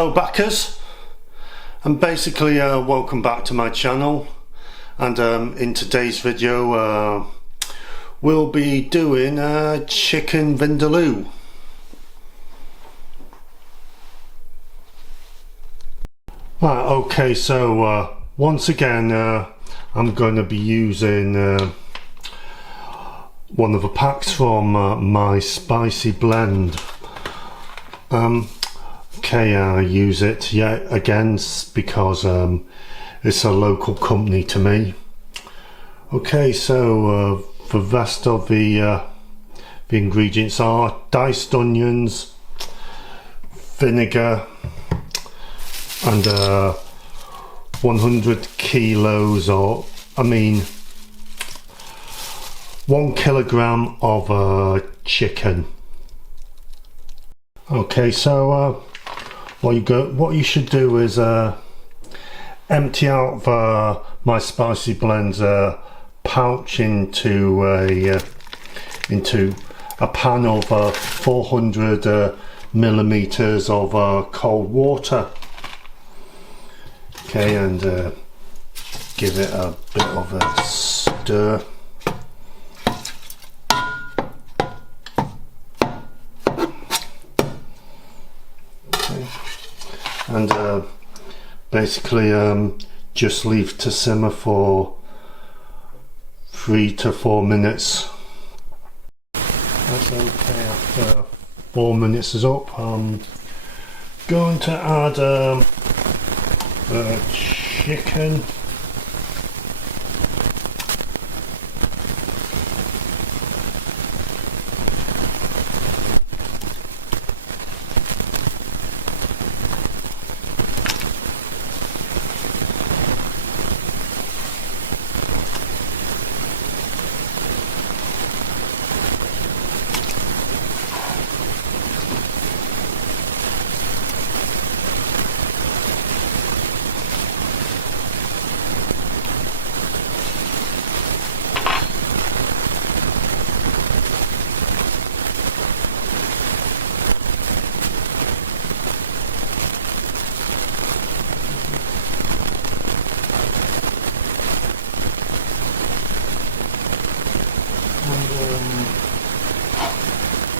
Hello backers, and basically welcome back to my channel. And in today's video we'll be doing chicken vindaloo. Right, okay, so once again I'm going to be using one of the packs from my spicy blend. Okay, I use it yet again because it's a local company to me. Okay, so the rest of the ingredients are diced onions, vinegar, and 100 kilos, or I mean 1 kilogram of chicken. Okay, so what you should do is empty out my spicy blends pouch into a pan of 400 millimeters of cold water. Okay, and give it a bit of a stir. And basically just leave to simmer for 3 to 4 minutes. That's okay. After 4 minutes is up, I'm going to add the chicken.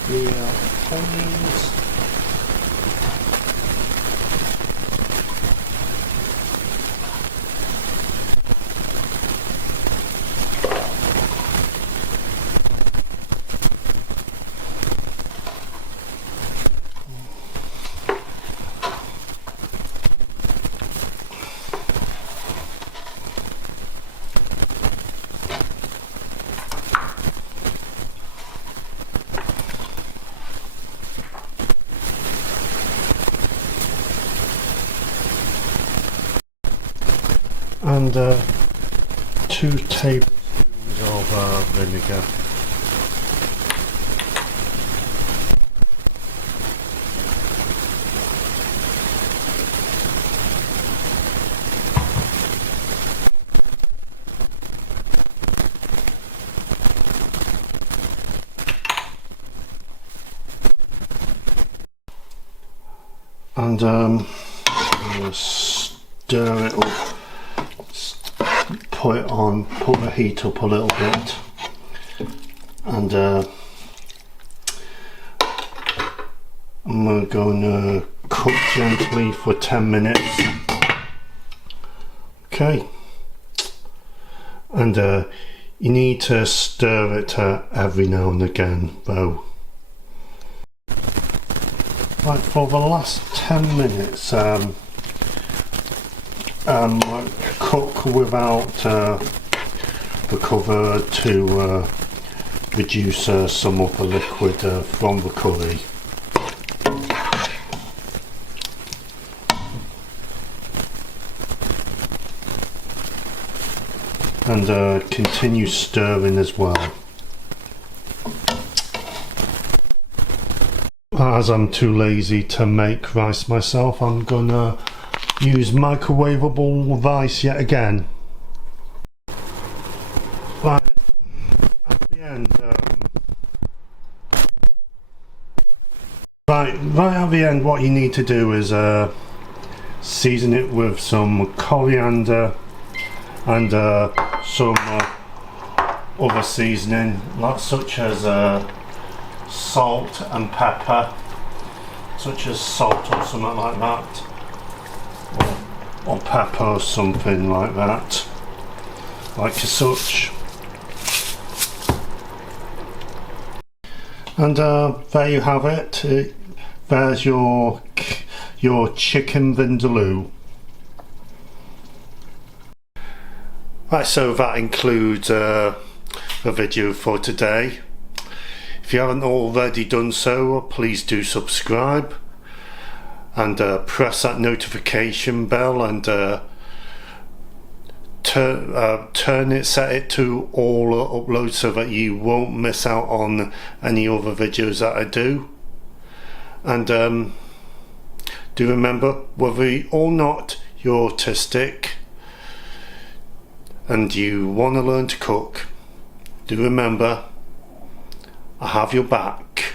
The onions, and 2 tablespoons of vinegar. And I'm going to stir it up. Put the heat up a little bit, and I'm going to cook gently for 10 minutes. Okay, and you need to stir it every now and again though. Right, for the last 10 minutes cook without the cover to reduce some of the liquid from the curry. And continue stirring as well. As I'm too lazy to make rice myself, I'm gonna use microwavable rice yet again. Right at the end, right at the end, what you need to do is season it with some coriander and some other seasoning, such as salt and pepper, such as salt or something like that, or pepper or something like that, like such. And there you have it. There's your chicken vindaloo. Right, so that includes the video for today. If you haven't already done so, please do subscribe and press that notification bell and set it to all uploads so that you won't miss out on any other videos that I do. And do remember, whether or not you're autistic and you want to learn to cook, do remember, I have your back.